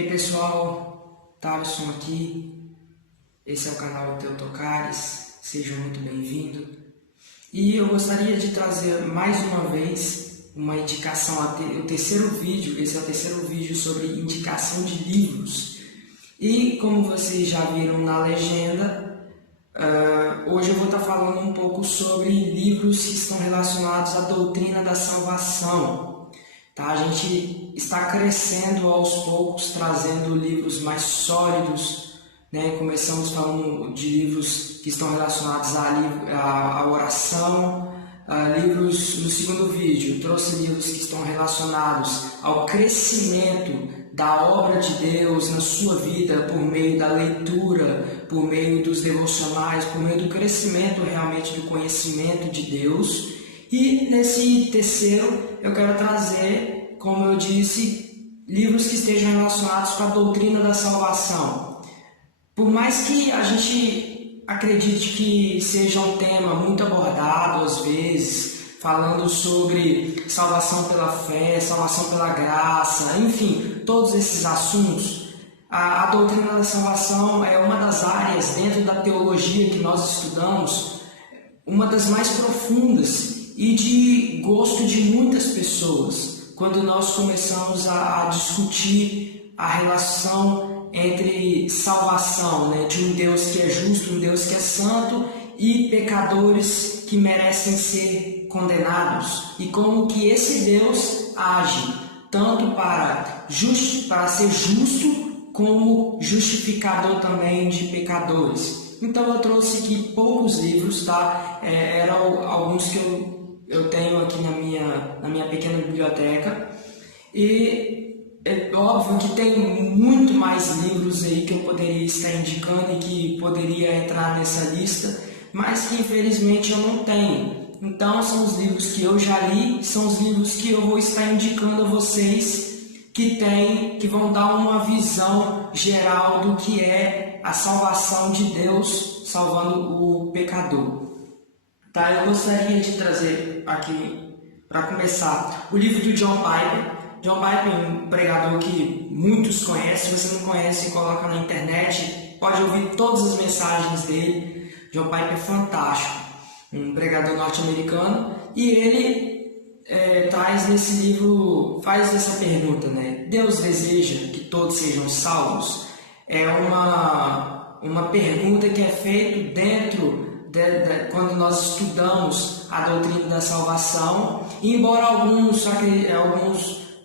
Ei pessoal, Thaleson aqui, esse é o canal Teotocares, seja muito bem-vindo. E eu gostaria de trazer mais uma vez uma indicação, o terceiro vídeo, esse é o terceiro vídeo sobre indicação de livros. E como vocês já viram na legenda, hoje eu vou estar falando um pouco sobre livros que estão relacionados à doutrina da salvação. Tá? A gente está crescendo aos poucos, trazendo livros mais sólidos, né? Começamos falando de livros que estão relacionados à oração, livros no segundo vídeo, trouxe livros que estão relacionados ao crescimento da obra de Deus na sua vida por meio da leitura, por meio dos devocionais, por meio do crescimento realmente do conhecimento de Deus. E nesse terceiro eu quero trazer, como eu disse, livros que estejam relacionados com a doutrina da salvação. Por mais que a gente acredite que seja um tema muito abordado às vezes, falando sobre salvação pela fé, salvação pela graça, enfim, todos esses assuntos, a doutrina da salvação é uma das áreas dentro da teologia que nós estudamos, uma das mais profundas e de gosto de muitas pessoas, quando nós começamos a discutir a relação entre salvação, né, de um Deus que é justo, um Deus que é santo, e pecadores que merecem ser condenados, e como que esse Deus age, tanto para ser justo, como justificador também de pecadores. Então eu trouxe aqui poucos livros, tá? Eram alguns que eu tenho aqui na minha pequena biblioteca, e é óbvio que tem muito mais livros aí que eu poderia estar indicando e que poderia entrar nessa lista, mas que infelizmente eu não tenho. Então são os livros que eu já li, são os livros que eu vou estar indicando a vocês que vão dar uma visão geral do que é a salvação de Deus salvando o pecador. Tá, eu gostaria de trazer aqui, para começar, o livro do John Piper. John Piper é um pregador que muitos conhecem. Se você não conhece, coloca na internet, pode ouvir todas as mensagens dele. John Piper é fantástico, um pregador norte-americano, e ele traz nesse livro, faz essa pergunta, né? Deus deseja que todos sejam salvos? É uma pergunta que é feita dentro quando nós estudamos a doutrina da salvação, e embora alguns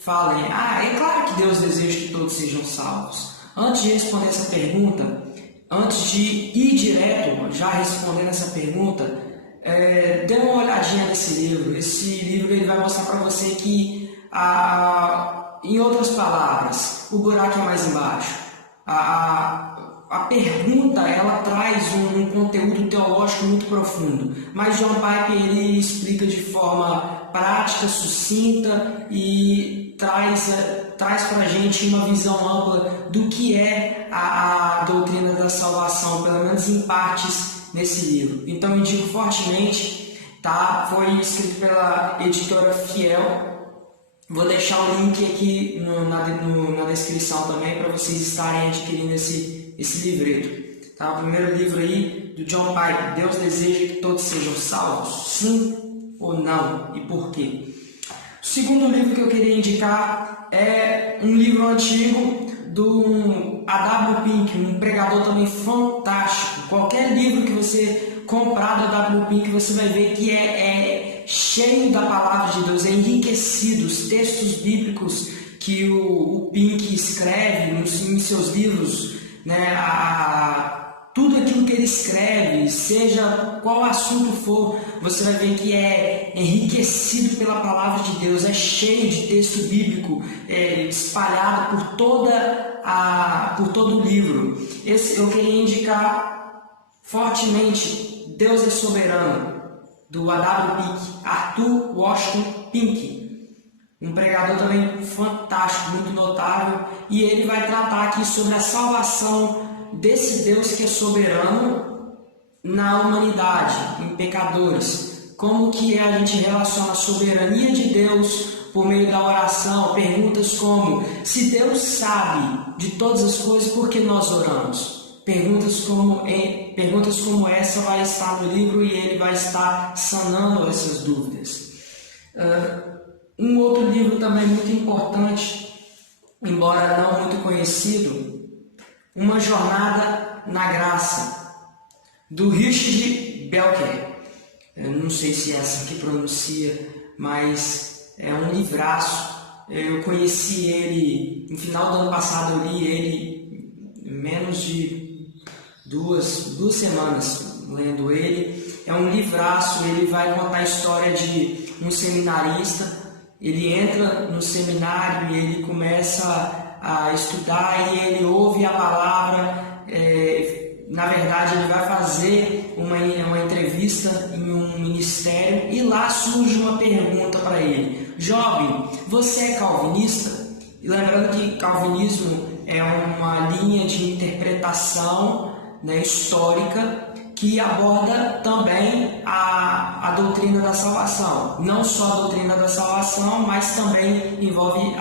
falem, é claro que Deus deseja que todos sejam salvos. Antes de responder essa pergunta, antes de ir direto, já respondendo essa pergunta, dê uma olhadinha nesse livro. Esse livro ele vai mostrar para você que, em outras palavras, o buraco é mais embaixo. A pergunta, ela traz um conteúdo teológico muito profundo, mas John Piper ele explica de forma prática, sucinta, e traz para a gente uma visão ampla do que é a doutrina da salvação, pelo menos em partes nesse livro. Então eu indico fortemente, tá? Foi escrito pela editora Fiel. Vou deixar o link aqui na descrição também para vocês estarem adquirindo esse livreto. Tá? O primeiro livro aí do John Piper, Deus deseja que todos sejam salvos? Sim ou não? E por quê? O segundo livro que eu queria indicar é um livro antigo do A.W. Pink, um pregador também fantástico. Qualquer livro que você comprar do A.W. Pink, você vai ver que é cheio da palavra de Deus, é enriquecido. Os textos bíblicos que o Pink escreve em seus livros, né, tudo aquilo que ele escreve, seja qual assunto for, você vai ver que é enriquecido pela palavra de Deus, é cheio de texto bíblico, espalhado por todo o livro. Esse eu queria indicar fortemente, Deus é Soberano, do A.W. Pink, Arthur Washington Pink, um pregador também fantástico, muito notável, e ele vai tratar aqui sobre a salvação desse Deus que é soberano na humanidade, em pecadores. Como que a gente relaciona a soberania de Deus por meio da oração, perguntas como: se Deus sabe de todas as coisas, por que nós oramos? Perguntas como essa vai estar no livro e ele vai estar sanando essas dúvidas. Um outro livro também muito importante, embora não muito conhecido, Uma Jornada na Graça, do Richard Belker. Eu não sei se é assim que pronuncia, mas é um livraço. Eu conheci ele no final do ano passado, eu li ele em menos de duas semanas lendo ele. É um livraço, ele vai contar a história de um seminarista. Ele entra no seminário e ele começa a estudar e ele ouve a palavra. Na verdade, ele vai fazer uma entrevista em um ministério e lá surge uma pergunta para ele: jovem, você é calvinista? E lembrando que calvinismo é uma linha de interpretação, né, histórica, que aborda também a doutrina da salvação. Não só a doutrina da salvação, mas também envolve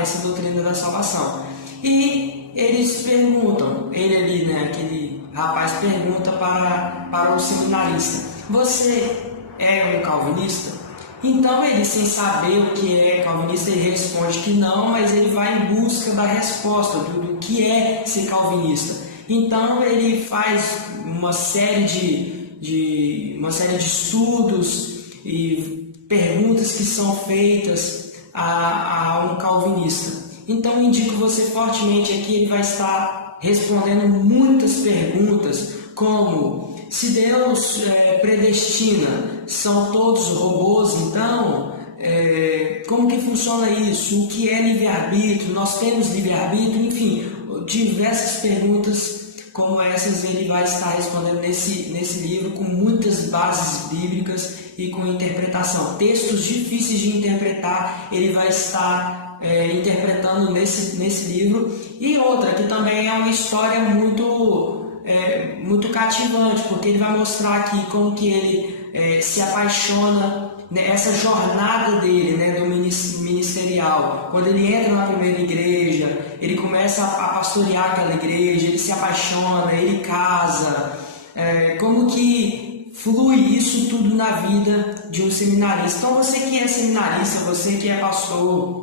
essa doutrina da salvação. E eles perguntam, ele ali, né, aquele rapaz pergunta para o seminarista: você é um calvinista? Então ele, sem saber o que é calvinista, ele responde que não, mas ele vai em busca da resposta do que é ser calvinista. Então ele faz uma série de estudos e perguntas que são feitas a um calvinista. Então indico você fortemente aqui, ele vai estar respondendo muitas perguntas, como: se Deus predestina, são todos robôs? Então, como que funciona isso? O que é livre-arbítrio? Nós temos livre-arbítrio? Enfim, diversas perguntas como essas ele vai estar respondendo nesse livro, com muitas bases bíblicas e com interpretação. Textos difíceis de interpretar, ele vai estar interpretando nesse livro. E outra, que também é uma história muito cativante, porque ele vai mostrar aqui como que ele se apaixona, né, essa jornada dele, né, do ministerial. Quando ele entra na primeira igreja, ele começa a pastorear aquela igreja, ele se apaixona, ele casa, como que flui isso tudo na vida de um seminarista. Então você que é seminarista, você que é pastor,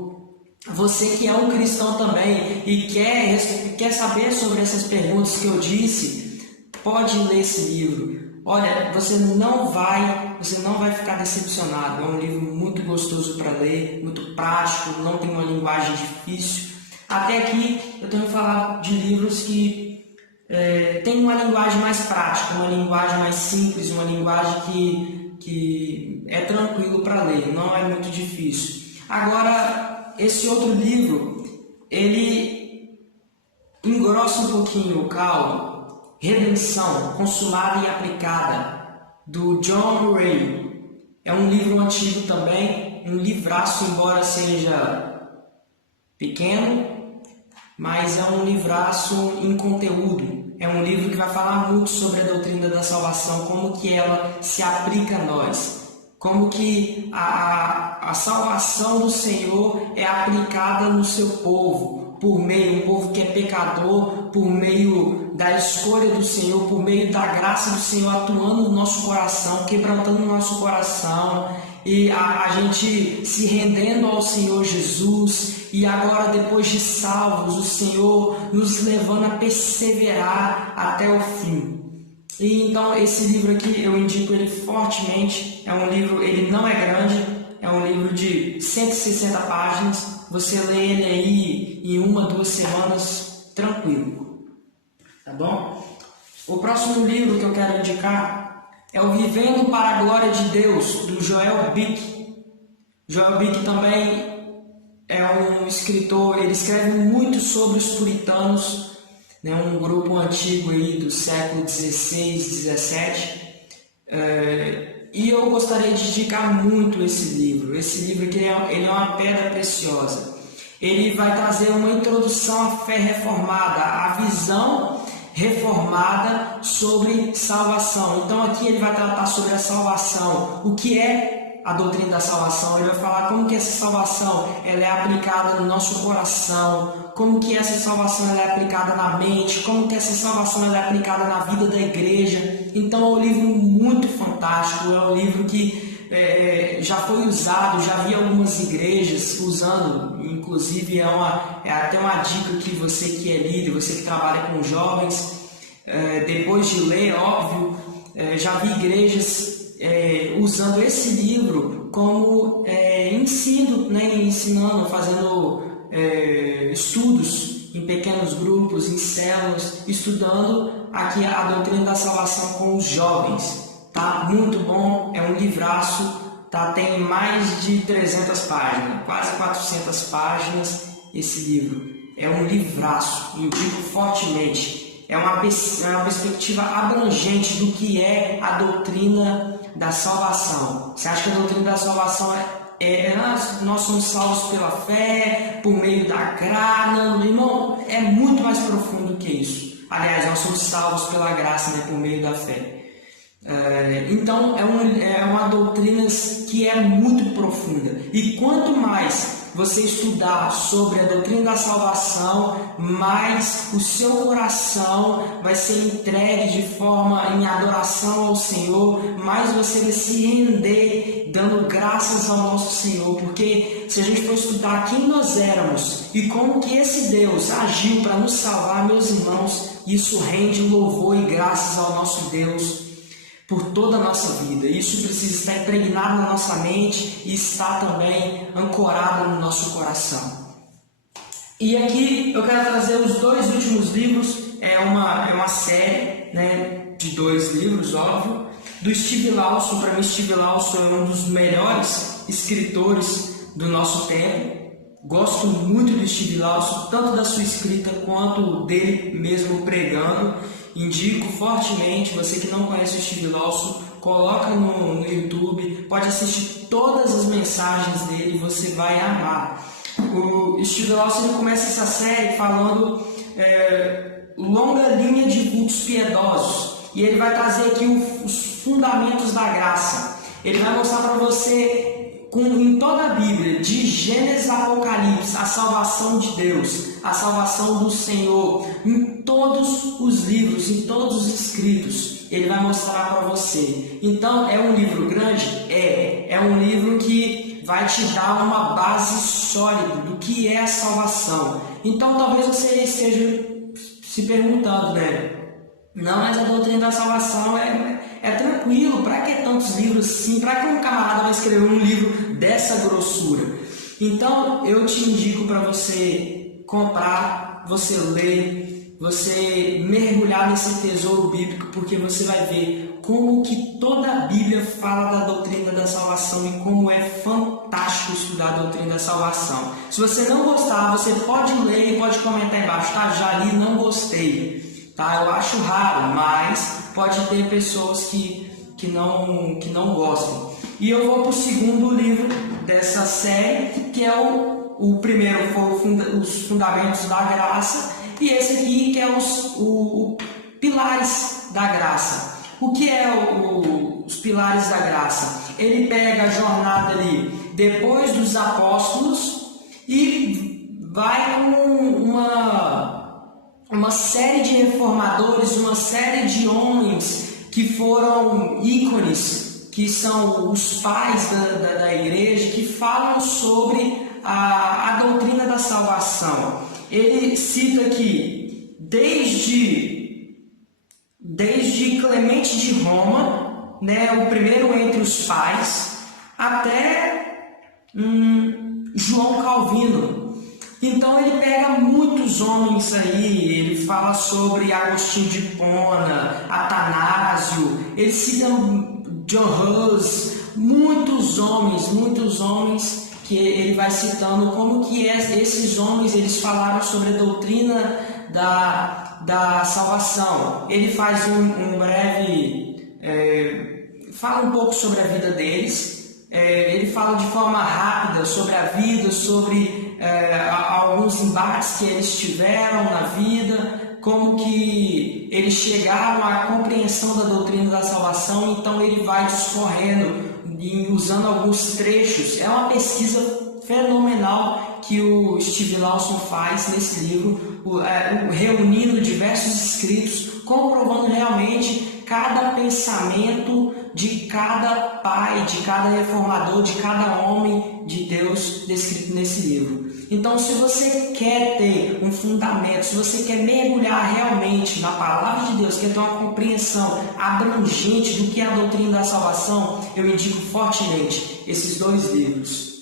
você que é um cristão também e quer saber sobre essas perguntas que eu disse, pode ler esse livro. Olha, você não vai ficar decepcionado. É um livro muito gostoso para ler, muito prático, não tem uma linguagem difícil. Até aqui eu tenho falado de livros que tem uma linguagem mais prática, uma linguagem mais simples, uma linguagem que é tranquilo para ler, não é muito difícil. Agora, esse outro livro, ele engrossa um pouquinho o caldo. Redenção, Consumada e Aplicada, do John Murray. É um livro antigo também, um livraço, embora seja pequeno, mas é um livraço em conteúdo. É um livro que vai falar muito sobre a doutrina da salvação, como que ela se aplica a nós, como que a salvação do Senhor é aplicada no seu povo, por meio, um povo que é pecador, por meio da escolha do Senhor, por meio da graça do Senhor atuando no nosso coração, quebrantando o nosso coração, e a gente se rendendo ao Senhor Jesus, e agora, depois de salvos, o Senhor nos levando a perseverar até o fim. E então esse livro aqui eu indico ele fortemente. É um livro, ele não é grande, é um livro de 160 páginas. Você lê ele aí em 1-2 semanas tranquilo, tá bom? O próximo livro que eu quero indicar é o Vivendo para a Glória de Deus, do Joel Bick. Joel Bick também é um escritor, ele escreve muito sobre os puritanos, né, um grupo antigo aí do século XVI, XVII. E eu gostaria de indicar muito esse livro. Esse livro aqui ele é uma pedra preciosa. Ele vai trazer uma introdução à fé reformada, à visão reformada sobre salvação. Então aqui ele vai tratar sobre a salvação, o que é a doutrina da salvação, ele vai falar como que essa salvação ela é aplicada no nosso coração, como que essa salvação ela é aplicada na mente, como que essa salvação ela é aplicada na vida da igreja. Então é um livro muito fantástico, é um livro que já foi usado, já vi algumas igrejas usando, inclusive é até uma dica que você que é líder, você que trabalha com jovens, depois de ler, óbvio, já vi igrejas usando esse livro como ensino, né, ensinando, fazendo estudos em pequenos grupos, em células, estudando aqui a doutrina da salvação com os jovens. Tá muito bom, é um livraço, tá? Tem mais de 300 páginas, quase 400 páginas esse livro. É um livraço, indico fortemente. É uma perspectiva abrangente do que é a doutrina da salvação. Você acha que a doutrina da salvação nós somos salvos pela fé, por meio da graça? Não, irmão, é muito mais profundo que isso. Aliás, nós somos salvos pela graça, né, por meio da fé. Então é uma doutrina que é muito profunda, e quanto mais você estudar sobre a doutrina da salvação, mais o seu coração vai ser entregue de forma em adoração ao Senhor, mais você vai se render dando graças ao nosso Senhor, porque se a gente for estudar quem nós éramos e como que esse Deus agiu para nos salvar, meus irmãos, isso rende louvor e graças ao nosso Deus por toda a nossa vida. Isso precisa estar impregnado na nossa mente e estar também ancorado no nosso coração. E aqui eu quero trazer os dois últimos livros, é uma série, né, de 2 livros, óbvio, do Steve Lawson. Para mim, Steve Lawson é um dos melhores escritores do nosso tempo. Gosto muito do Steve Lawson, tanto da sua escrita quanto dele mesmo pregando. Indico fortemente, você que não conhece o Steve Lawson, coloca no YouTube, pode assistir todas as mensagens dele e você vai amar. O Steve Lawson começa essa série falando longa linha de cultos piedosos, e ele vai trazer aqui os fundamentos da graça. Ele vai mostrar para você em toda a Bíblia, de Gênesis a Apocalipse, a salvação de Deus, a salvação do Senhor, em todos os livros, em todos os escritos, ele vai mostrar para você. Então, é um livro grande? É um livro que vai te dar uma base sólida do que é a salvação. Então, talvez você esteja se perguntando, né? Não, mas a doutrina da salvação é tranquilo, para que tantos livros assim? Para que um camarada vai escrever um livro dessa grossura? Então eu te indico para você comprar, você ler, você mergulhar nesse tesouro bíblico, porque você vai ver como que toda a Bíblia fala da doutrina da salvação e como é fantástico estudar a doutrina da salvação. Se você não gostar, você pode ler e pode comentar embaixo, tá? Já li, não gostei. Tá, eu acho raro, mas pode ter pessoas que não gostam. E eu vou para o segundo livro dessa série, que é o primeiro foi os Fundamentos da Graça, e esse aqui que é os Pilares da Graça. O que é os Pilares da Graça? Ele pega a jornada ali depois dos apóstolos e vai com uma série de reformadores, uma série de homens que foram ícones, que são os pais da igreja, que falam sobre a doutrina da salvação. Ele cita aqui, desde Clemente de Roma, né, o primeiro entre os pais, até João Calvino. Então ele pega muitos homens aí, ele fala sobre Agostinho de Hipona, Atanásio, ele cita John Hus, muitos homens que ele vai citando como que esses homens eles falaram sobre a doutrina da salvação. Ele faz um breve, fala um pouco sobre a vida deles. Ele fala de forma rápida sobre a vida, sobre alguns embates que eles tiveram na vida, como que eles chegaram à compreensão da doutrina da salvação. Então ele vai discorrendo usando alguns trechos. É uma pesquisa fenomenal que o Steve Lawson faz nesse livro, reunindo diversos escritos, comprovando realmente cada pensamento de cada pai, de cada reformador, de cada homem de Deus descrito nesse livro. Então, se você quer ter um fundamento, se você quer mergulhar realmente na palavra de Deus, quer ter uma compreensão abrangente do que é a doutrina da salvação, eu indico fortemente esses dois livros: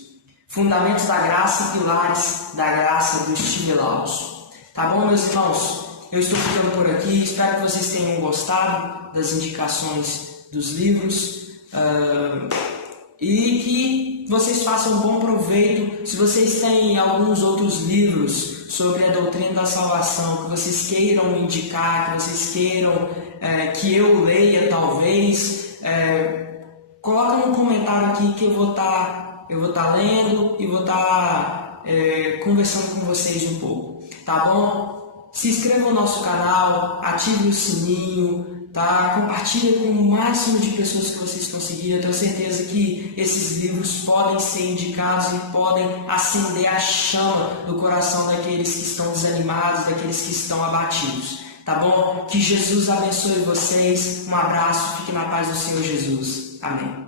Fundamentos da Graça e Pilares da Graça, do Steve Lawson. Tá bom, meus irmãos? Eu estou ficando por aqui, espero que vocês tenham gostado das indicações dos livros e que vocês façam um bom proveito. Se vocês têm alguns outros livros sobre a doutrina da salvação que vocês queiram me indicar, que vocês queiram que eu leia talvez, coloca no comentário aqui que eu vou estar lendo e vou estar conversando com vocês um pouco, tá bom? Se inscreva no nosso canal, ative o sininho, tá? Compartilhe com o máximo de pessoas que vocês conseguirem. Eu tenho certeza que esses livros podem ser indicados e podem acender a chama do coração daqueles que estão desanimados, daqueles que estão abatidos, tá bom? Que Jesus abençoe vocês. Um abraço, fique na paz do Senhor Jesus. Amém.